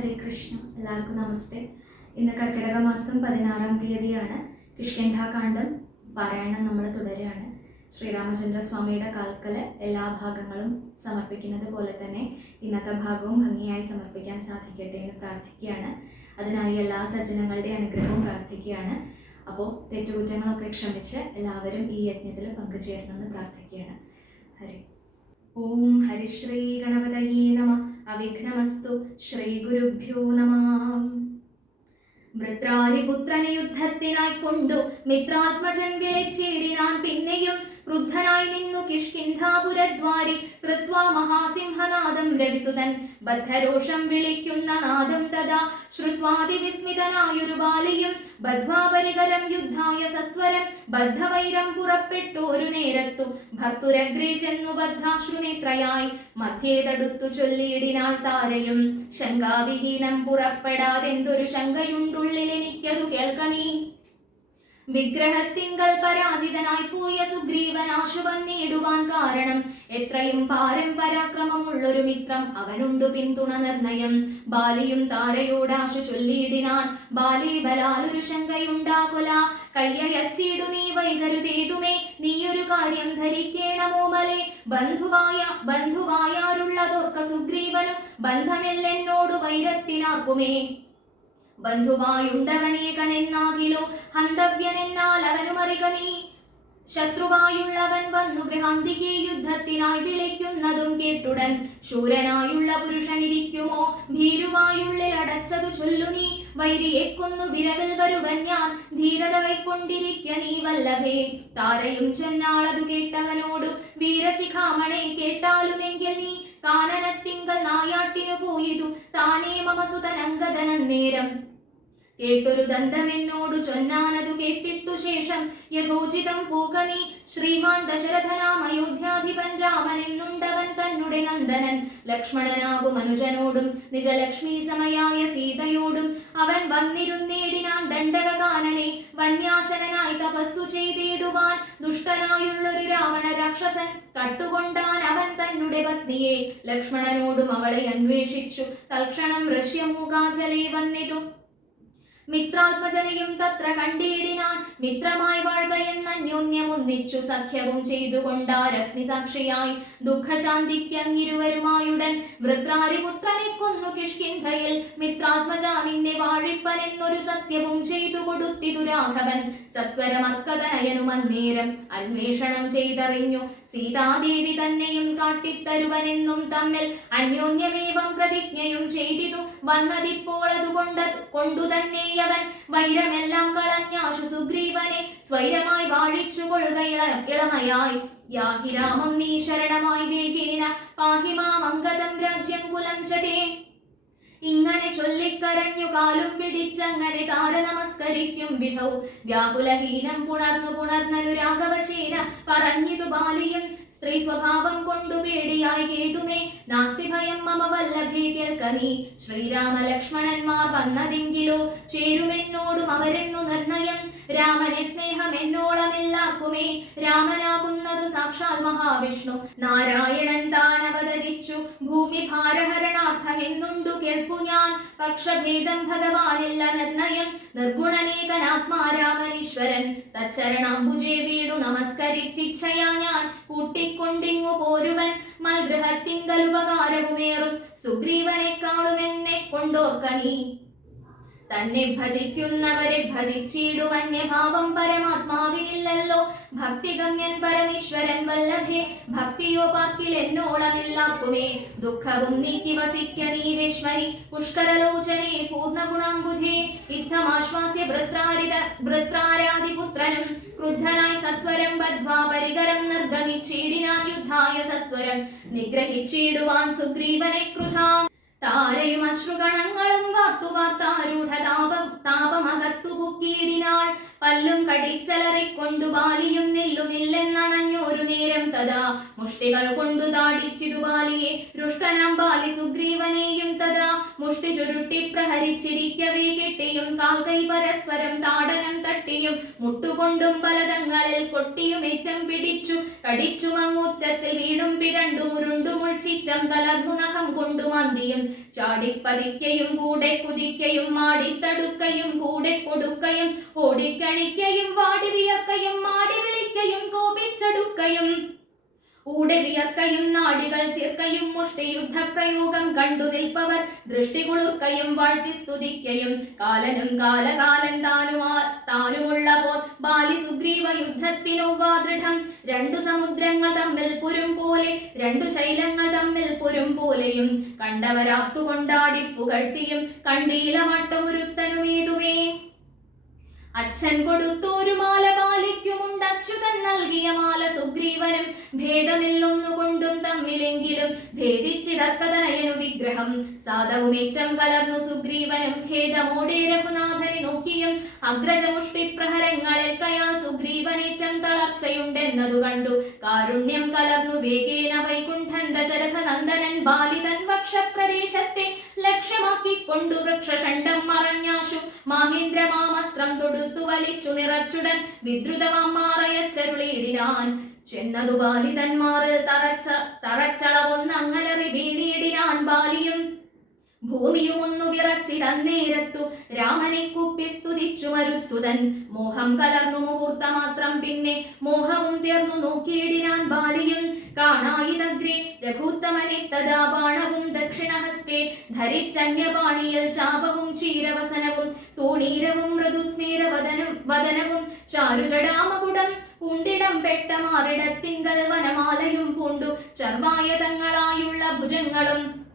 ഹരേ കൃഷ്ണ എല്ലാവർക്കും നമസ്തേ. ഇന്ന് കർക്കിടക മാസം പതിനാറാം തീയതിയാണ്. കിഷ്കിന്ധാകാന്ഡം പാരായണം നമ്മൾ തുടരുകയാണ്. ശ്രീരാമചന്ദ്ര സ്വാമിയുടെ കാൽക്കൽ എല്ലാ ഭാഗങ്ങളും സമർപ്പിക്കുന്നത് പോലെ തന്നെ ഇന്നത്തെ ഭാഗവും ഭംഗിയായി സമർപ്പിക്കാൻ സാധിക്കട്ടെ എന്ന് പ്രാർത്ഥിക്കുകയാണ്. അതിനായി എല്ലാ സജ്ജനങ്ങളുടെ അനുഗ്രഹവും പ്രാർത്ഥിക്കുകയാണ്. അപ്പോൾ തെറ്റുകുറ്റങ്ങളൊക്കെ ക്ഷമിച്ച് എല്ലാവരും ഈ യജ്ഞത്തിൽ പങ്കുചേരണമെന്ന് പ്രാർത്ഥിക്കുകയാണ്. ഹരി. ഓം ഹരിശ്രീ ഗണപതയേ നമ. അവിഘ്നമസ്തു ശ്രീഗുരുഭ്യോ നമാം. വൃത്രാരിപുത്രനെ യുദ്ധത്തിനായി കൊണ്ടു മിത്രാത്മജൻ വിളിച്ചേടിനാൻ പിന്നെയും ക്രുദ്ധനായി നിന്നു കിഷ്കിന്ധാപുരദ്വാരി കൃത്വാ മഹാസിംഹനാദം രവിസുതൻ ബദ്ധരോഷം വിളിക്കുന്ന നാദം തഥാ ശ്രുത്വാതിവിസ്മിതനായൊരു ബാലിയും ബദ്ധ്വാപരികരം യുദ്ധായ സത്വരം ബദ്ധവൈരം പുറപ്പെട്ടു ഒരു നേരത്തു. ഭർത്തുരഗ്രേ ചെന്നു ബദ്ധാശ്രുനേത്രയായി മധ്യേ തടുത്തു ചൊല്ലിയിടിനാൾ താരയും. ശങ്കാവിഹീനം പുറപ്പെടാതെന്തൊരു ശങ്കയുണ്ടുള്ളിൽ എനിക്കതു കേൾക്കണീ വിഗ്രഹത്തിങ്കൽ പരാജിതനായി പോയ സുഗ്രീവൻ ആശുവന്നിടുവാൻ കാരണം. എത്രയും പാരം പരാക്രമമുള്ളൊരു മിത്രം അവനുണ്ടു പിന്തുണ നിർണയം. ബാലിയും താരയോടാശു ചൊല്ലിയിടിനാൻ ബാലി ബലാലൊരു ശങ്കയുണ്ടാകുല. കയ്യയച്ചിടു നീ വൈകരുതേതുമേ നീയൊരു കാര്യം ധരിക്കേണമോ മലെ. ബന്ധുവായ ബന്ധുവായാരുള്ളതൊക്കെ സുഗ്രീവനു ബന്ധമില്ലെന്നോടു വൈരത്തിനാക്കുമേ ബന്ധുവായുണ്ടവനേകനെന്നാകിലോ ഹന്തവ്യനെന്നാൽ അവനു മറിക നീ. ശത്രുവായുള്ളവൻ വന്നു ഗൃഹാന്തികെ യുദ്ധത്തിനായി വിളിക്കുന്നതും കേട്ടുടൻ. ശൂരനായുള്ള പുരുഷനിരിക്കുമോ? ഭീരുവായുള്ളിൽ അടച്ചതു ചൊല്ലു നീ. വൈരിയെ കൊന്നു വിരവിൽ വരുവൻ ഞാൻ. ധീരത കൈക്കൊണ്ടിരിക്ക നീ വല്ലഭേ. താരയും ചെന്നാളതു കേട്ടവനോടു വീരശിഖാമണെ കേട്ടാലുമെങ്കിൽ നീ കാനനത്തിങ്കൽ നായാട്ടിനു പോയതു. താനേ മമസുതനങ്കതനം നേരം കേട്ടൊരു ദന്തമെന്നോടു ചൊന്നാനതു കേട്ടിട്ടു ശേഷം യഥോചിതം പൂകനി ശ്രീമാൻ ദശരഥനാം അയോധ്യാധിപൻ രാമൻ എന്നുണ്ടവൻ തന്നുടെ നന്ദനൻ. ലക്ഷ്മണനാകും അനുജനോടും നിജലക്ഷ്മി സമയായ സീതയോടും. അവൻ വന്നിരുന്നേടിനാൻ ദണ്ഡകാനനെ വന്യാശനായി തപസ്സു ചെയ്തിടുവാൻ ദുഷ്ടനായുള്ളൊരു രാവണ രാക്ഷസൻ കട്ടുകൊണ്ടാൻ അവൻ തന്നുടെ പത്നിയെ. ലക്ഷ്മണനോടും അവളെ അന്വേഷിച്ചു. തൽക്ഷണം ഋഷ്യമൂകാചലേ വന്നിതു. മിത്രാത്മജനയും തത്ര കണ്ടിടിനാൻ മിത്രമായി വാഴുക എന്നന്യോന്യമൊന്നിച്ചു സഖ്യവും ചെയ്തുകൊണ്ടാരഗ്നിസാക്ഷിയായി ദുഃഖശാന്തിക്കങ്ങിരുവരുമായുടൻ വൃത്രാരിപുത്രനെ കൊന്നു കിഷ്കിന്ധയിൽ മിത്രാത്മജ നിന്നെ വാഴിപ്പനെന്നൊരു സത്യവും ചെയ്തു കൊടുത്തി ദുരാഘവൻ രാഘവൻ സത്വരമർക്കതനയനുമന്നേരം അന്വേഷണം ചെയ്തറിഞ്ഞു. സീതാദേവി തന്നെയും കാട്ടിത്തരുവനെന്നും തമ്മിൽ അന്യോന്യമേവം പ്രതിജ്ഞയും ചെയ്തിതു. വന്നതിപ്പോൾ അതുകൊണ്ട് കൊണ്ടു തന്നെയവൻ വൈരമെല്ലാം കളഞ്ഞാശു സുഗ്രീവനെ സ്വൈരമായി വാഴിച്ചു കൊള്ളുക യാഹിരാമം ഇളമയായി നീ ശരണമായി വേഗേന പാഹിമാമംഗതം രാജ്യം കുലം ചതേ ഇങ്ങനെ ചൊല്ലിക്കരഞ്ഞു കാലും പിടിച്ചങ്ങനെ താര നമസ്കരിക്കും വിധൗ. വ്യാകുലഹീനം പുണർന്നു പുണർന്നനുരാഗവശേന പറഞ്ഞിതു ബാലിയും സ്ത്രീ സ്വഭാവം കൊണ്ടു പേടിയായി കേതുമേ. നാസ്തി ഭയം മമ വല്ലഭേ കേൾക്കനി ശ്രീരാമ ലക്ഷ്മണന്മാർ വന്നതെങ്കിലോ ചേരുമെന്നോടും അവരെന്നു നിർണയം. രാമനെ സ്നേഹം എന്നോളമെല്ലാർക്കുമേ രാമനാകുന്നതു സാക്ഷാൽ മഹാവിഷ്ണു. നാരായണൻ താൻ അവതരിച്ചു. ഭൂമി ഭാരഹരണാർത്ഥം എന്നുണ്ടു കേൾപ്പു ഞാൻ. പക്ഷഭേദം ഭഗവാനില്ല നിർണയം. നിർഗുണനേകനാത്മാരാമനീശ്വരൻ. തച്ചരണാംബുജെ വീണു നമസ്കരിച്ചിച്ഛയാ ഞാൻ. കൂട്ടിക്കൊണ്ടിങ്ങു പോരുവൻ മൽഗൃഹത്തിങ്കലുപകാരവുമേറും. സുഗ്രീവനെക്കാളുമെന്നെ കൊണ്ടോർക്കണി തന്നെ ഭജിക്കുന്നവരെ ഭജിച്ചിടുവന്യഭാവം പരമാത്മാവിനില്ലല്ലോ. ഭക്തിഗമ്യൻ പരമേശ്വരൻ വല്ലഭേ ഭക്തിയോപാക്കിൽ എന്നോളമില്ലാക്കുമേ ദുഃഖവും നീക്കി വസിക്ക നീവേശ്വരി പുഷ്കരലോചനെ പൂർണഗുണാംബുധേ ഇത്തമാശ്വാസ്യ വൃത്രാരിത വൃത്രാരാതിപുത്രനും ക്രുദ്ധനായി സത്വരം ബദ്ധ്വാ പരികരം നിർഗമിച്ചിടിനാൻ യുദ്ധായ സത്വരം. നിഗ്രഹിച്ചിടുവാൻ സുഗ്രീവനെ കൃതാം താരയും അശ്രുഗണങ്ങളും വാർത്തു വാർത്താരൂഢ താപ താപമകർത്തു പൊക്കിയിടിനാൾ പല്ലും കടിച്ചലറിക്കൊണ്ടു ബാലിയും നില്ലുനില്ലെന്നണഞ്ഞൊരു നേരം തഥാ. മുഷ്ടികൾ കൊണ്ടു താടിച്ചിടു ബാലിയെ രുഷ്ടനാം ബാലി സുഗ്രീവനെയും തഥാ. മുഷ്ടി ചുരുട്ടി പ്രഹരിച്ചിരിക്കവേ കെട്ടിയും കാൽകൈ പരസ്പരം താടനം തട്ടിയും മുട്ടുകൊണ്ടും പലതങ്ങളിൽ കൊട്ടിയും ഏറ്റം പിടിച്ചു കടിച്ചു മങ്ങൂറ്റത്തിൽ വീണും പിരണ്ടു ഉരുണ്ടുമുൾ ചിറ്റം കലർന്നു നഖം കൊണ്ടു മന്തിയും ചാടിപ്പതിക്കയും കൂടെ കുതിക്കയും മാടിത്തടുക്കയും കൂടെ കൊടുക്കയും ഓടിക്കണിക്കയും വാടി വിയക്കയും മാടി വിളിക്കയും കോപിച്ചടുക്കയും. ഊടെ വിയർക്കയും നാടികൾ ചേർക്കയും മുഷ്ടി യുദ്ധപ്രയോഗം കണ്ടു നിൽപ്പവർ ദൃഷ്ടി കുളിർക്കയും വാഴ്ത്തി സ്തുതിക്കയും. കാലനും കാലകാലൻ താനുമാ താനുമുള്ളപ്പോൾ ബാലി സുഗ്രീവ യുദ്ധത്തിനുപാദൃഢം ദൃഢം രണ്ടു സമുദ്രങ്ങൾ തമ്മിൽ പുരും പോലെ രണ്ടു ശൈലങ്ങൾ തമ്മിൽ പുരും പോലെയും. കണ്ടവരാത്തു കൊണ്ടാടി പുകഴ്ത്തിയും കണ്ടീല മട്ടമൊരുത്തനുമേതുമേ അച്ഛൻ കൊടുത്തൊരു മാല പാലിക്കുമുണ്ട് അച്യുതൻ നൽകിയ മാല സുഗ്രീവനും ഭേദമില്ലൊന്നുകൊണ്ടും തമ്മിലെങ്കിലും ഭേദിച്ചിടർക്കതനയനു വിഗ്രഹം. സാധവുമേറ്റം കലർന്നു സുഗ്രീവനും ഖേദമോടെ രഘുനാഥനെ നോക്കിയും അഗ്രജമുഷ്ടി പ്രഹരങ്ങളിൽ കയാൽ സുഗ്രീവനേറ്റം തളർച്ചയുണ്ടെന്നതു കണ്ടു. കാരുണ്യം കലർന്നു വേഗേന വൈകുണ്ഠൻ ദശരഥ നന്ദനൻ ബാലിതൻ വക്ഷപ്രദേശത്തെ ലക്ഷ്യമാക്കിക്കൊണ്ടു വൃക്ഷഷണ്ടം മറഞ്ഞാശു. മാഹേന്ദ്രമാമസ്ത്രം തൊടുത്തു വലിച്ചു നിറച്ചുടൻ വിദ്രുതമാറയച്ചരുളിയിടിനാൻ ചെന്നതു ബാലിതന്മാറിൽ തറച്ച തറച്ചളവൊന്നങ്ങലറി വീണിയിടിനാൻ ബാലിയും ഭൂമിയും ഒന്നു വിറച്ചിതന്നേരത്തു രാമനെ കുപ്പി സ്തുതിച്ചു മരുത്സുതൻ. മോഹം കലർന്നു മുഹൂർത്തമാത്രം പിന്നെ മോഹവും തീർന്നു നോക്കിയിടിനാൻ ബാലിയും. കാണായിതഗ്രേ രഘുത്തമനെ തഥാ ബാണവും ദക്ഷിണഹസ്തേ. ധരിച്ചന്യപാണിയൽ ചാപവും ചീരവസനവും. തൂണീരവും മൃദുസ്മേര വദനം വദനവും. ചാരുചടാമകുടം ഉണ്ടിടം പെട്ട മാറിടത്തിങ്കൽ വനമാലയും പൂണ്ടു. ചർവായതങ്ങളായുള്ള ഭുജങ്ങളും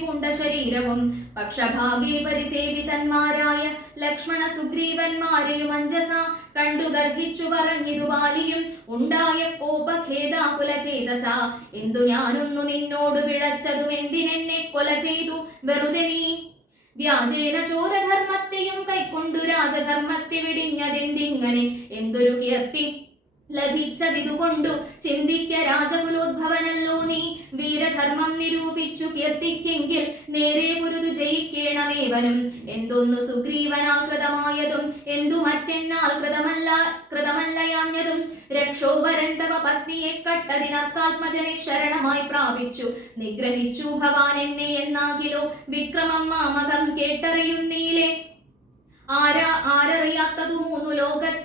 പൂണ്ട ശരീരവും പക്ഷഭാഗേ പരിസേവിതന്മാരായ ലക്ഷ്മണ സുഗ്രീവന്മാരെയും അഞ്ജസ കണ്ടു ഗർഹിച്ചു പറഞ്ഞിതു ബാലിയും ഉണ്ടായ കോപഖേദാകുല ചെയ്തസ എന്തു ഞാനൊന്നു നിന്നോട് വിഴച്ചതും എന്തിനെന്നെ കൊല ചെയ്തു? വെറുതെ നീ വ്യാജേന ചോരധർമ്മത്തെയും കൈക്കൊണ്ടു രാജധർമ്മത്തെ വിടിഞ്ഞതെന്തിങ്ങനെ? എന്തൊരു കീർത്തി ലഭിച്ചതിതുകൊണ്ടു ചിന്തിക്ക രാജകുലോദ്ഭവനല്ലോ നീ. വീരധർമ്മം നിരൂപിച്ചു കീർത്തിക്കെങ്കിൽ നേരെ പുരുതു ജയിക്കേണമേവനും. എന്തൊന്നു സുഗ്രീവനാൽ കൃതമായതും എന്തു മറ്റെന്നാൽ കൃതമല്ല കൃതമല്ലയാഞ്ഞതും രക്ഷോപരന്തവ തവ പത്നിയെ കട്ടതിനർക്കാത്മജനെ ശരണമായി പ്രാപിച്ചു. നിഗ്രഹിച്ചു ഭവാൻ എന്നെ എന്നാകിലോ? വിക്രമം മാമകം കേട്ടറിയുന്നീലേ? ആരാ മൂന്നു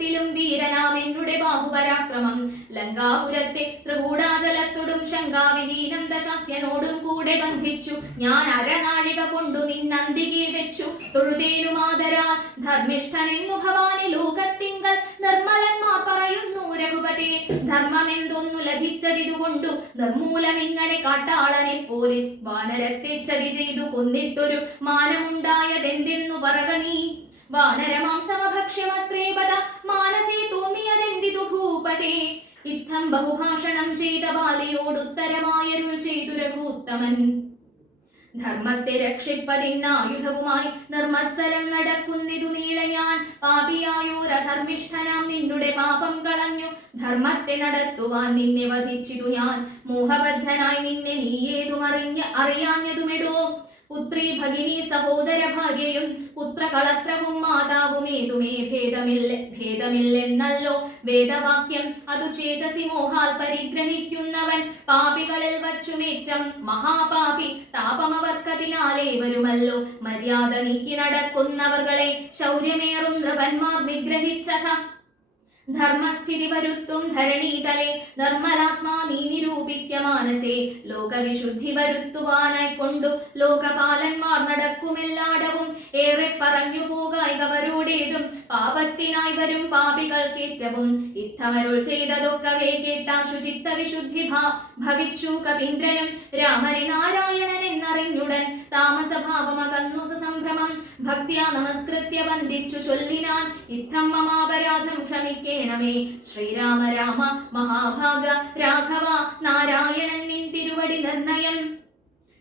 ലോകത്തിലും വീരനാം എന്നുടെ ബാഹുപരാക്രമം ലങ്കാപുരത്തെ ത്രികൂടാചലത്തോടും ശങ്കാവിഹീനം ദശാസ്യനോടും കൂടെ ബന്ധിച്ചു. ഞാൻ അരനാഴിക കൊണ്ടു നിന്നന്തികെ വെച്ചു. തൊഴുതേലുമാതരാ ധർമ്മിഷ്ഠനെന്നു ഭവാനി ലോകത്തിങ്കൽ നിർമ്മലന്മാർ പറയുന്നു രഘുപതി ധർമ്മമെന്തൊന്നു ലഭിച്ചതിതുകൊണ്ടു നിർമൂലമിങ്ങനെ കാട്ടാളനെ പോലെ വാനരത്തെ ചതി ചെയ്തു കൊന്നിട്ടൊരു മാനമുണ്ടായതെന്തെന്നു പറക നീ. വാനരമാംസമഭക്ഷ്യമത്രേ പദ മാനസേ തോന്നിയതെന്തിതു ഭൂപതേ ഇത്തം ബഹുഭാഷണം ചെയ്ത ബാലയോടുത്തരമായരുൾ ചെയ്തു രഘൂത്തമൻ. ധർമ്മത്തെ രക്ഷിപ്പതിന്നായുധവുമായി നിർമ്മത്സരം നടക്കുന്നിതു നീളയാൻ പാപിയായോരധർമ്മിഷ്ഠനാം നിന്നുടെ പാപം കളഞ്ഞു. ധർമ്മത്തെ നടത്തുവാൻ നിന്നെ വധിച്ചിതു ഞാൻ. മോഹബദ്ധനായി നിന്നെ നീയേതും അറിയാഞ്ഞതുമെടോ? പുത്രി ഭഗിനി സഹോദര ഭാര്യയും പുത്രകളത്രവും മാതാവും ഏതുമേ ഭേദമില്ല ഭേദമില്ലെന്നല്ലോ വേദവാക്യം. അതു ചേതസി മോഹാൽ പരിഗ്രഹിക്കുന്നവൻ പാപികളിൽ വച്ചുമേറ്റം മഹാപാപി. താപമവർക്കതിനാലേ വരുമല്ലോ. മര്യാദ നീക്കി നടക്കുന്നവർകളെ ശൗര്യമേറും നൃപന്മാർ നിഗ്രഹിച്ചത ധർമ്മസ്ഥിതി വരുത്തും ധരണീതലെ നിർമ്മലാത്മാ നീ നിരൂപിക്ക മാനസേ. ലോകവിശുദ്ധി വരുത്തുവാനായി കൊണ്ടു ലോകപാലന്മാർ നടക്കുമെല്ലാടവും ഏറെ പറഞ്ഞു പോകായികവരോടേതും പാപത്തിനായി വരും പാപികൾക്കേറ്റവും. ഇത്തമരുൾ ചെയ്തതൊക്കവേ കേട്ടാ ചിത്തവിശുദ്ധി ഭാ ഭവിച്ചു കവീന്ദ്രനും രാമനെ നാരായണൻ എന്നറിഞ്ഞുടൻ താമസഭാവമകന്നു സംഭ്രമം ഭക്തിയ നമസ്കൃത്യ വന്ദിച്ചു ചൊല്ലിനാൻ ഇത്തം മമാപരാധം ക്ഷമിക്കേണമേ. ശ്രീരാമ രാമ മഹാഭാഗ രാഘവ നാരായണൻ നിൻ തിരുവടി നിർണയം.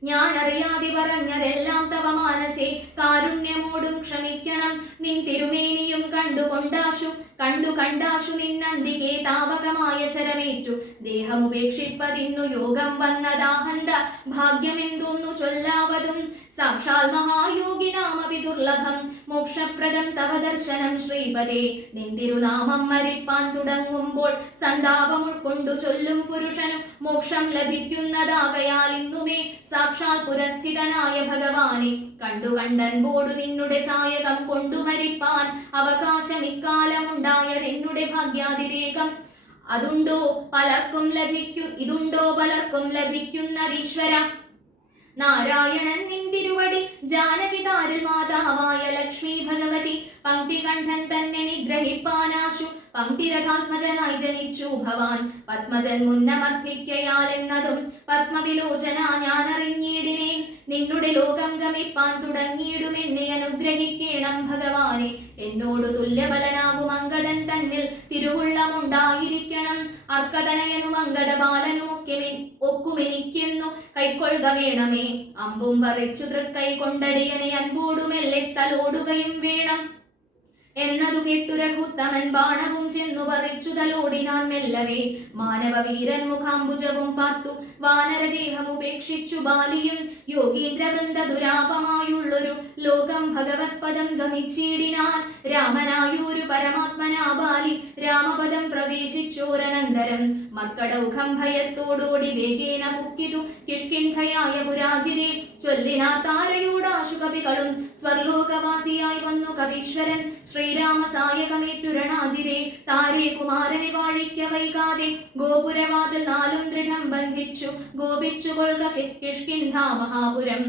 ഞാൻ അറിയാതെ പറഞ്ഞതെല്ലാം തവ മാനസേ. കാരുണ്യമോടും ക്ഷമിക്കണം. നിൻ തിരുമേനിയും കണ്ടു കൊണ്ടാശു കണ്ടു കണ്ടാശു നിന്നന്തികെ താപകമായ ശരമേറ്റു. ദേഹമുപേക്ഷിപ്പതിന്നു യോഗം വന്നതാഹന്ത ഭാഗ്യമെന്തൊന്നു ചൊല്ലാവതും. സാക്ഷാൽ മഹായോഗിനാമപി ദുർലഭം മോക്ഷപ്രദം തവ ദർശനം ശ്രീപദേ. നിന്തിരുനാമം മരിപ്പാൻ തുടങ്ങുമ്പോൾ സന്താപം ഉൾക്കൊണ്ടു ചൊല്ലും പുരുഷനും മോക്ഷം ലഭിക്കുന്നതാകയാൽ ഇന്നുമേ സാക്ഷാൽ പുരസ്ഥിതനായ ഭഗവാനെ. കണ്ടു കണ്ടൻപോടു നിന്നുടെ സായകം കൊണ്ടു മരിപ്പാൻ അവകാശം ഇക്കാലമുണ്ടായതെന്നുടെ ഭാഗ്യാതിരേകം. അതുണ്ടോ? പലർക്കും ലഭിക്കു ഇതുണ്ടോ? പലർക്കും ലഭിക്കുന്ന ലഭിക്കുന്നതീശ്വര. നാരായണൻ നിന്തിരുവടി ജാനകി താരമാതാവായ ലക്ഷ്മി ഭഗവതി പങ്ക്തികണ്ഠൻ തന്നെ നിഗ്രഹിപ്പാനാശു. പങ്ക്തിരഥാത്മജനായി ജനിച്ചു ഭവാൻ. പത്മജൻ മുന്നമർദ്ധിക്കയാൽ എന്നതും പത്മവിലോചന ഞാൻ അറിഞ്ഞിടിനേ നിന്നുടെ ലോകം ഗമിപ്പാൻ തുടങ്ങിയിടുമെന്നെ അനുഗ്രഹിക്കണം ഭഗവാനെ. എന്നോട് തുല്യബലനാകും അങ്കദൻ തന്നിൽ. തിരുവുള്ളമുണ്ടായിരിക്കണം. അർക്കതനയനു അങ്കദ ബാലനുമൊക്കെ ഒക്കുമെനിക്കെന്നു. കൈക്കൊള്ളുക വേണമേ. അമ്പും പറിച്ചു തൃക്കൈ കൊണ്ടടിയനെ അൻപോടുമെല്ലെ തലോടുകയും വേണം. എന്നതു കെട്ടുരകുത്തമൻ ബാണവും ചെന്നു പറിച്ചു തലോടിനാൻ മെല്ലവേ. മാനവ വീരൻ മുഖാംബുജവും പാർത്തു. വാനരദേഹം ഉപേക്ഷിച്ചു ബാലിയും. യോഗീന്ദ്ര വൃന്ദ ദുരാപമായുള്ളൊരു ലോകം ഭഗവത് പദം ഗമിച്ചിടിനാൻ രാമനായൂരു പരമാത്മനാ ബാലി. രാമപദം പ്രവേശിച്ചോരനന്തരം. മക്കടൗഖം ഭയത്തോടോടി വേഗേന പുക്കിതു. കിഷ്കിന്ധയായ പുരാജിരെ ചൊല്ലിനാ താരയോടാശു കവികളും സ്വർലോകവാസിയായി വന്നു കവീശ്വരൻ. ശ്രീരാമ സായകമേത്തുരണാജിരെ താരേ കുമാരനെ വാഴിക്ക വൈകാതെ. ഗോപുരവാതിൽ നാലും ദൃഢം ബന്ധിച്ചു ഗോപിച്ചു കൊള്ളുക കിഷ്കിന്ധ മഹാപുരം.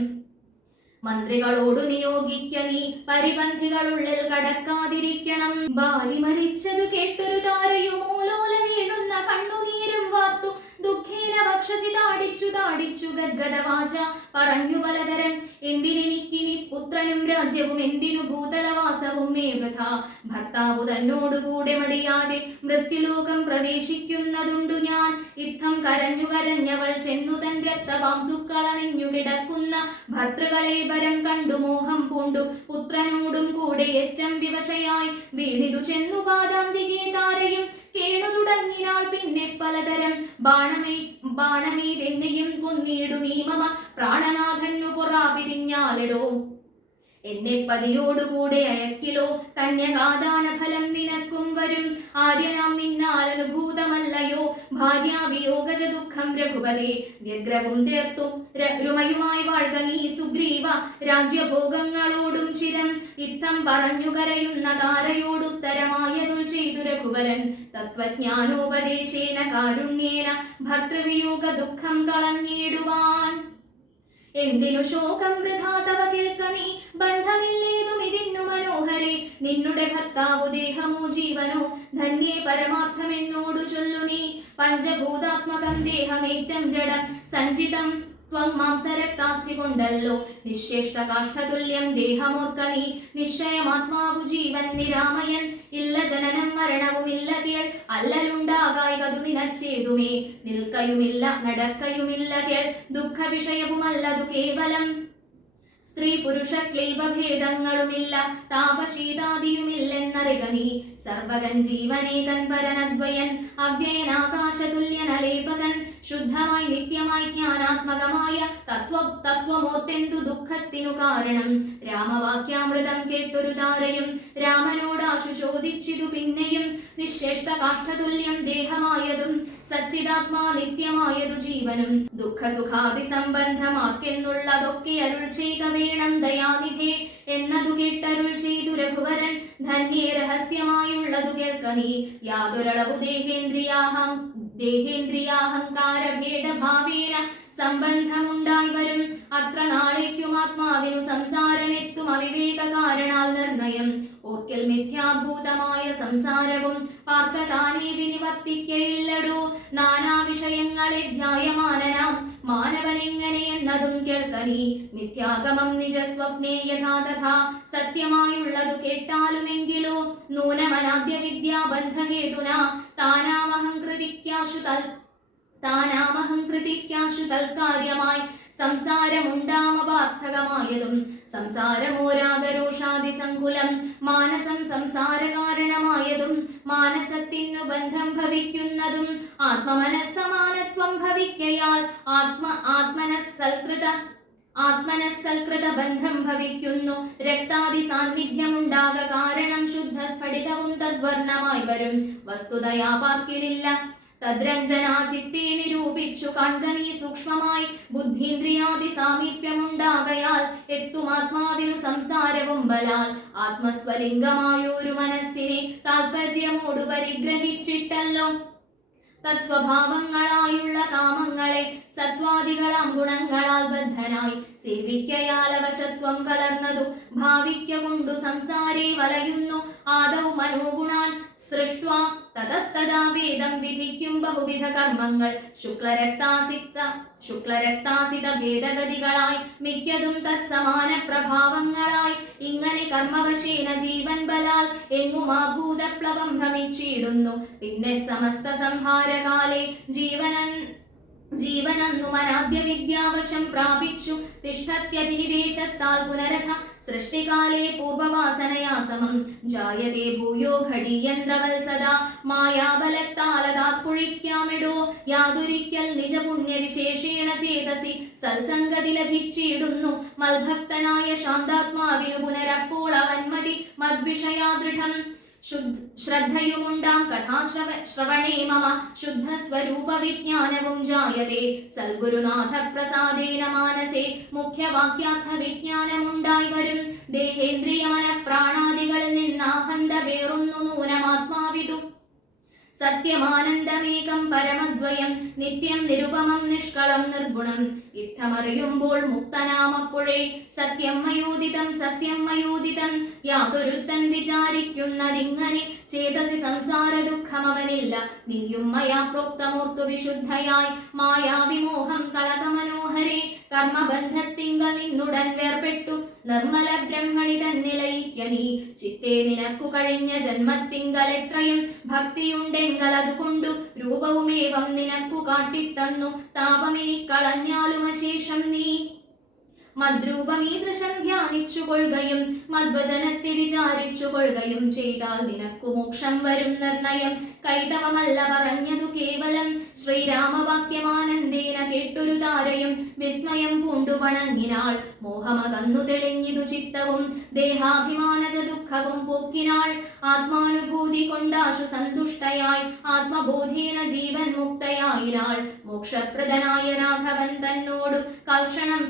മന്ത്രികളോടു നിയോഗിക്ക നീ പരിബന്ധികളുള്ളിൽ കടക്കാതിരിക്കണം. ബാലി മരിച്ചതു കേട്ടൊരു താരയുമോലോല വീഴുന്ന കണ്ണുനീരും വാർത്തു. ദുഃഖേന വക്ഷസി താടിച്ചു താടിച്ചു ഗദ്ഗദവാച. പറഞ്ഞു പലതരം എന്തിനെനിക്കിനി പുത്രനും രാജ്യവും എന്തിനു ഭൂതലവാസവും മേ വൃഥ. ഭർത്താവു തന്നോടുകൂടെ മടിയാതെ മൃത്യുലോകം പ്രവേശിക്കുന്നതുണ്ടു ഞാൻ. ഇത്തം കരഞ്ഞു കരഞ്ഞവൾ ചെന്നു തൻ രക്തപാംസുക്കളണിഞ്ഞു കിടക്കുന്ന ഭർത്തൃകളെ പരം കണ്ടു മോഹം പൂണ്ടു. പുത്രനോടും കൂടെ ഏറ്റം വിവശയായി വീണിതു ചെന്നു പാദാന്തികേ താരയും. കേണു തുടങ്ങിനാൾ പലതരം ബാണമേ ബാണമേതെന്നെയും കൊന്നിടു നീമമ പ്രാണനാഥന്നു പൊറാ പിരിഞ്ഞാലിടോ എന്നെ പതിയോടുകൂടെ അയക്കിലോ. കന്യകാദാന ഫലം നിനക്കും വരും. ആദ്യ നാം നിന്നാൽ അനുഭൂതമല്ലയോ. ഭാര്യാവിയോഗജ ദുഃഖം രഘുപതേ. വ്യഗ്രവും തീർത്തു രുമയുമായി വാഴ്ക നീ സുഗ്രീവ. രാജ്യഭോഗങ്ങളോടും ചിരം ഇത്തം പറഞ്ഞു കരയുന്ന താരയോടുത്തരമായരുൾ ചെയ്തു രഘുവരൻ. തത്വജ്ഞാനോപദേശേന കാരുണ്യേന ഭർത്തൃവിയോഗ ദുഃഖം കളഞ്ഞിടുവാൻ. എന്തിനു ശോകം വൃഥാ? തവ കേൾക്ക നീ. ബന്ധമില്ലേതും ഇതിന്നു മനോഹരെ. നിന്നുടെ ഭർത്താവു ദേഹമോ ജീവനോ? ധന്യേ പരമാർത്ഥമെന്നോടു ചൊല്ലു നീ. പഞ്ചഭൂതാത്മകം ദേഹമേറ്റം ജഡം. സഞ്ചിതം ത്വം മാംസരക്താസ്തി കൊണ്ടല്ലോ. നിശ്ശേഷ്ട കാഷ്ഠതുല്യം ദേഹമോർക്ക നീ. നിശ്ചയമാത്മാവു ജീവൻ നിരാമയൻ. ഇല്ല ജനനം മരണവും ഇല്ല കേൾ അല്ലലുണ്ടാകായികതു നിനച്ചേതുമേ നിൽക്കയുമില്ല നടക്കയുമില്ല കേൾ. ദുഃഖ വിഷയവുമല്ലതു കേവലം സ്ത്രീ പുരുഷ ക്ലീബഭേദങ്ങളുമില്ല താപശീതാദിയുമില്ലെന്നറിക നീ. സർവകൻ ജീവനേകൻ പരനദ്വയൻ അവ്യയനാകാശതുല്യനലേപകൻ ശുദ്ധമായി നിത്യമായി ജ്ഞാനാത്മകമായ തത്വ തത്വമോർത്തെന്തു ദുഃഖത്തിനു കാരണം. രാമവാക്യാമൃതം കേട്ടൊരു താരയും രാമനോടാശു ചോദിച്ചിതു പിന്നെയും നിശേഷ്ട കാഷ്ഠതുല്യം ദേഹമായതും സച്ചിദാത്മാ നിത്യമായതു ജീവനും. ദുഃഖസുഖാദി സംബന്ധമാക്കെന്നുള്ളതൊക്കെ അരുൾ ചെയ്ത വേണം ദയാനിധേ എന്നതു കേട്ടരുൾ ചെയ്തു രഘുവരൻ ധന്യേ രഹസ്യമായുള്ളതു കേൾക്ക നീ. യാതൊരളവു ദേഹേന്ദ്രിയാഹം ദേഹേന്ദ്രിയാഹങ്കാര ഭേദഭാവേന സംബന്ധമുണ്ടായി വരും. അത്ര നാളേക്കും ആത്മാവിനു സംസാരമെത്തും അവിവേക കാരണാൽ നിർണയം. ഓർക്കൽ മിഥ്യാഭൂതമായ സംസാരവും പാർക്ക താനേ വിനിവർത്തിക്കയില്ലടു നാനാ വിഷയങ്ങളെ ധ്യായമാനനാം. മാനവനെങ്ങനെ എന്നതും കേൾക്കനി മിഥ്യാഗമം നിജ സ്വപ്നേ യഥാ തഥാ. സത്യമായുള്ളതു കേട്ടാലുമെങ്കിലോ? നൂനമനാദ്യ വിദ്യാബന്ധഹേതുന താനാമഹംകൃതിക്കാശു തൽ താനാമഹംകൃതിക്കാശു തൽക്കാര്യമായി. സംസാരമുണ്ടാമപാർത്ഥകമായതും സംസാരമോരാഗരോഷാദി സങ്കുലം മാനസം സംസാരകാരണമായതും. മാനസത്തിനു ബന്ധം ഭവിക്കുന്നതും. ആത്മമനസ്സമാനത്വം ഭവിക്കയാൽ ആത്മ ആത്മനസ്സൽകൃത ആത്മനസ്സൽകൃത ബന്ധം ഭവിക്കുന്നു. രക്താദി സാന്നിധ്യമുണ്ടാക കാരണം ശുദ്ധ സ്ഫടികവും തദ്വർണമായി വരും. വസ്തുതയാ പാർക്കിലില്ല. തദ്രഞ്ജനാ ചിത്തെ നിരൂപിച്ചു കൺകണി സൂക്ഷ്മമായി ബുദ്ധീന്ദ്രിയാദി സാമീപ്യമുണ്ടാകയാൽ എത്തുമാത്മാവിനു സംസാരവും ബലാൽ. ആത്മസ്വലിംഗമായൊരു മനസ്സിനെ താൽപര്യമോട് പരിഗ്രഹിച്ചിട്ടല്ലോ തത്സ്വഭാവങ്ങളായുള്ള കാമങ്ങളെ സത്വാദികളാം ഗുണങ്ങളാൽ ബദ്ധനായി. സേവിക്കയാൽ അവശത്വം കലർന്നതു ഭാവിക്ക കൊണ്ടു സംസാരേ വലയുന്നു. ആദൗ മനോഗുണാൻ സൃഷ്ട്വാ. തതസ്തദാ വേദം വിധിക്കും ബഹുവിധ കർമ്മങ്ങൾ. ശുക്ലരക്താസിക്ത ശുക്ലരക്താസിത ഭേദഗതികളായി മിക്കതും തത്സമാന പ്രഭാവങ്ങളായി. ഇങ്ങനെ കർമ്മവശേന ജീവൻ ബലാൽ എങ്ങുമാഭൂതപ്ലവം ഭ്രമിച്ചിടുന്നു. പിന്നെ സമസ്ത സംഹാരകാലേ ജീവനൻ ജീവനന്നു മനാദ്യ വിദ്യാവശം പ്രാപിച്ചു തിഷ്ഠത്യഭിനിവേശത്താൽ പുനരഥ. സൃഷ്ടികാലേ പൂർവവാസനയാസമം. ജായതേ ഭൂയോ ഘടീയന്ത്രവൽ സദാ. മായാബലത്താലതാ കുഴിക്കാമിടോ. യാതൊരിക്കൽ നിജപുണ്യവിശേഷേണ ചേതസി. സത്സംഗതി ലഭിച്ചിടുന്നു. മൽഭക്തനായ ശാന്താത്മാവിനു പുനരപ്പോൾ അവന്മതി. മദ്വിഷയാദൃഢം. ശ്രദ്ധയുമുണ്ടാം കഥാശ്രവ ശ്രവണേ മമ. ശുദ്ധ സ്വരൂപ വിജ്ഞാനവും ജായതേ. സൽഗുരുനാഥ പ്രസാദേന മാനസേ മുഖ്യവാക്യാർത്ഥ വിജ്ഞാനമുണ്ടായി വരും. ദേഹേന്ദ്രിയമന പ്രാണാദികളിൽ നിന്നാഹന്ത വേറൊന്നു നൂനമാത്മാവിതു. സത്യമാനന്ദമേകം പരമദ്വയം നിത്യം നിരുപമം നിഷ്കളം നിർഗുണം. ഇത്തമറിയുമ്പോൾ മുക്തനാമപ്പോഴേ സത്യം മയോദിതം സത്യം മയോദിതം യാതൊരുത്തൻ വിചാരിക്കുന്നതിങ്ങനെ ചേതസി സംസാര ദുഃഖം അവനില്ല. നീയും മയാ പ്രോക്തമോർത്തു വിശുദ്ധയായി മായാവിമോഹം കളകമനോഹരേ. കർമ്മബന്ധത്തിങ്കൽ നിന്നുടൻ വേർപെട്ടു. നിർമ്മല ബ്രഹ്മണി തന്നിലയിക്ക നീ ചിത്തേ നിനക്കു കഴിഞ്ഞ ജന്മത്തിങ്കലെത്രയും ഭക്തിയുണ്ടെങ്കൽ അതുകൊണ്ടു രൂപവുമേവം നിനക്കു കാട്ടിത്തന്നു. താപമിനി കളഞ്ഞാലും അശേഷം നീ മദ്രൂപമീദൃശം ധ്യാനിച്ചു കൊള്ളുകയും മദ്വചനത്തെ വിചാരിച്ചു കൊള്ളുകയും ചെയ്താൽ നിനക്കു മോക്ഷം വരും നിർണയം. കൈതവമല്ല പറഞ്ഞതു കേവലം. ശ്രീരാമവാക്യമാനന്ദേന കേട്ടൊരു താരയും വിസ്മയം പൂണ്ടു വണങ്ങിനാൾ മോഹമകന്നു തെളിഞ്ഞിതു ചിത്തവും ദേഹാഭിമാനജ ദുഃഖവും പോക്കിനാൾ. ആത്മാനുഭൂതി കൊണ്ടാശു സന്തുഷ്ടയായി. ആത്മബോധേന ജീവൻ മുക്തയായിനാൾ. മോക്ഷപ്രദനായ രാഘവൻ തന്നോടു കൽക്ഷണം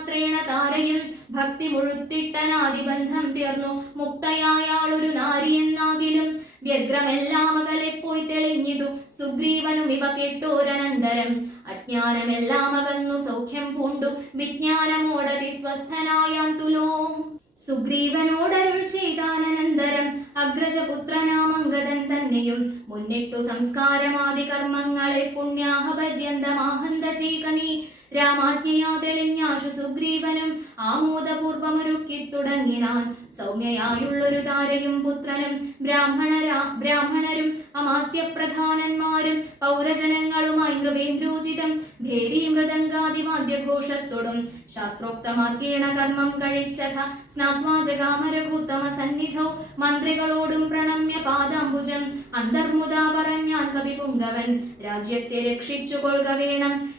സംഗമമാത്രേണ താരയിൽ ഭക്തി മുഴുത്തിട്ടനാദിബന്ധം തീർന്നു. മുക്തയായാളൊരു നാരിയെന്നാകിലും വ്യഗ്രമെല്ലാം അകലെ പോയി തെളിഞ്ഞിതു. സുഗ്രീവനും ഇവ കേട്ടോരനന്തരം അജ്ഞാനമെല്ലാം അകന്നു സൗഖ്യം പൂണ്ടു. വിജ്ഞാനമോടതി സ്വസ്ഥനായാൻ തുലോ. സുഗ്രീവനോടരുൾ ചെയ്താനന്തരം അഗ്രജപുത്രനാമംഗതൻ തന്നെയും. മുന്നിട്ടു സംസ്കാരമാദി കർമ്മങ്ങളെ പുണ്യാഹപര്യന്തമാഹന്ത ചെയ്കനീ രാമാജ്ഞയാ തെളിഞ്ഞാശു സുഗ്രീവനും ആമോദപൂർവമൊരുക്കി തുടങ്ങിനാൻ സൗമ്യയായുള്ളൊരു താരയും പുത്രനും ബ്രാഹ്മണരാ ബ്രാഹ്മണരും അമാത്യപ്രധാനന്മാരും പൗരജനങ്ങളുമായി നൃപേന്ദ്രോചിതം ഭേരി മൃദംഗാദിവാദ്യഘോഷത്തോടും ശാസ്ത്രോക്തമാർഗേണ കർമ്മം കഴിച്ചഥ സ്നാത്വാ ജഗാമരഭൂത്തമ സന്നിധൗ മന്ത്രികളോടും പ്രണമ്യ പാദാംബുജം അന്തർമുദാ പറഞ്ഞാൻ കവിപുങ്കവൻ രാജ്യത്തെ രക്ഷിച്ചു കൊള്ളുക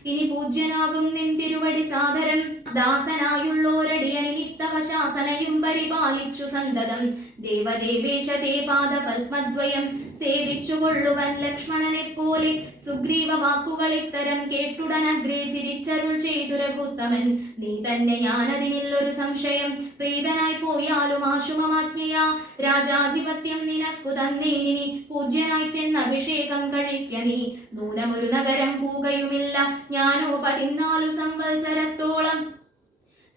ഇനി പൂജ്യനാകും നിൻ തിരുവടി സാദരം. ദാസനായുള്ളോരടിയനിത്തവ ശാസനയും പരിപാലിച്ചു സന്തതം. ദേവദേവേശ തേ പാദ പത്മദ്വയം സേവിച്ചു കൊള്ളുവൻ ലക്ഷ്മണനെ പോലെ സുഗ്രീവ വാക്കുകൾ ഇത്തരം കേട്ടുടനഗ്രേ ചിരിച്ചരുൾ ചെയ്തു രഘുത്തമൻ. നീ തന്നെ ഒരു സംശയം പ്രീതനായി പോയാലും ആശുഭമാജ്ഞയ രാജാധിപത്യം നിനക്കു തന്നെ ഇനി പൂജ്യനായി ചെന്ന് അഭിഷേകം കഴിക്ക നീ. നൂനമൊരു നഗരം പൂകയുമില്ല. ഞാനോ പതിനാലു സംവത്സരത്തോളം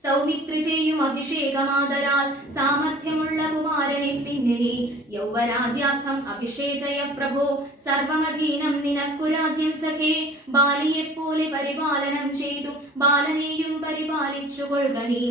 സൗമിത്രി ചെയ്യും അഭിഷേകമാതരാൽ സാമർഥ്യമുള്ള കുമാരനെ പിന്നെ യൗവരാജ്യാർത്ഥം അഭിഷേചയ പ്രഭോ സർവമധീനം നിനക്കു രാജ്യം സഖേ. ബാലിയെപ്പോലെ പരിപാലനം ചെയ്തു ബാലനെയും പരിപാലിച്ചു കൊള്ളുക നീ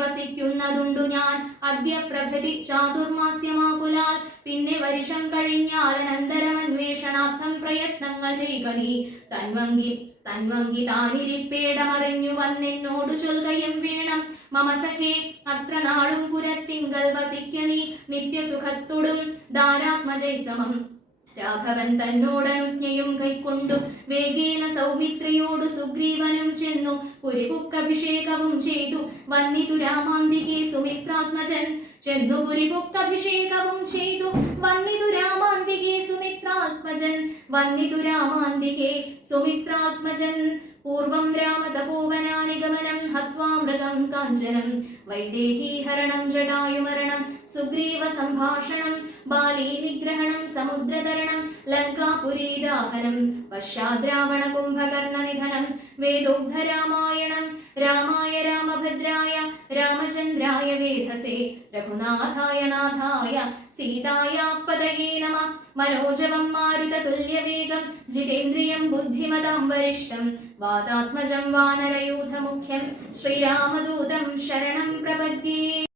വസിക്കുന്നതുണ്ടു ഞാൻ. അദ്യ പ്രഭൃതി ചാതുർമാസ്യമാകുലാൽ പിന്നെ വരിഷം കഴിഞ്ഞാൽ അനന്തരം അന്വേഷണാർത്ഥം പ്രയത്നങ്ങൾ ചെയ്യുക നീ. തന്വങ്കി തൻവങ്കി താനിരിപ്പേടമറിഞ്ഞു വന്നെന്നോടു ചൊൽകയും വേണം. മമസഖേ അത്ര നാളും പുരത്തിങ്കൽ വസിക്ക നീ നിത്യസുഖത്തോടും. ധാരാത്മജൈ സമം രാഘവൻ തന്നോടനുജ്ഞയും കൈക്കൊണ്ടു വേഗേന സൗമിത്രിയോടു സുഗ്രീവനും ചെന്നു. പുരിപുക്കഭിഷേകവും ചെയ്തു. വന്നിതു രാമാന്തികെ സുമിത്രാത്മജൻ. ചെന്നു പുരിപുക്കഭിഷേകവും ചെയ്തു. വന്നിതു രാമാന്തികെ സുമിത്രാത്മജൻ. വന്നിതു രാമാന്തികെ സുമിത്രാത്മജൻ. പൂർവം രാമതപോവനാനിഗമനം ഹത്വാ മൃഗം കാഞ്ചനം. വൈദേഹീഹരണം ജടായുമരണം സുഗ്രീവ സംഭാഷണം ബാലീ നിഗ്രഹണം സമുദ്രതരണം ലങ്കാപുരീദാഹനം പശ്ചാദ്രാവണ കുംഭകർണ നിധനം വേദോഗ്ധ രാമായണം രാമായ രാമഭദ്രായ രാമചന്ദ്രായ വേധസേ രഘുനാഥായ നാഥായ സീതായാപ്പതയേ പതയേ നമ മനോജവം മാരുതതുല്യവേഗം ജിതേന്ദ്രിയം ബുദ്ധിമതം വരിഷ്ടം വാതാത്മജം വാനരയൂഥമുഖ്യം ശ്രീരാമദൂതം ശരണം പ്രപദ്യേ.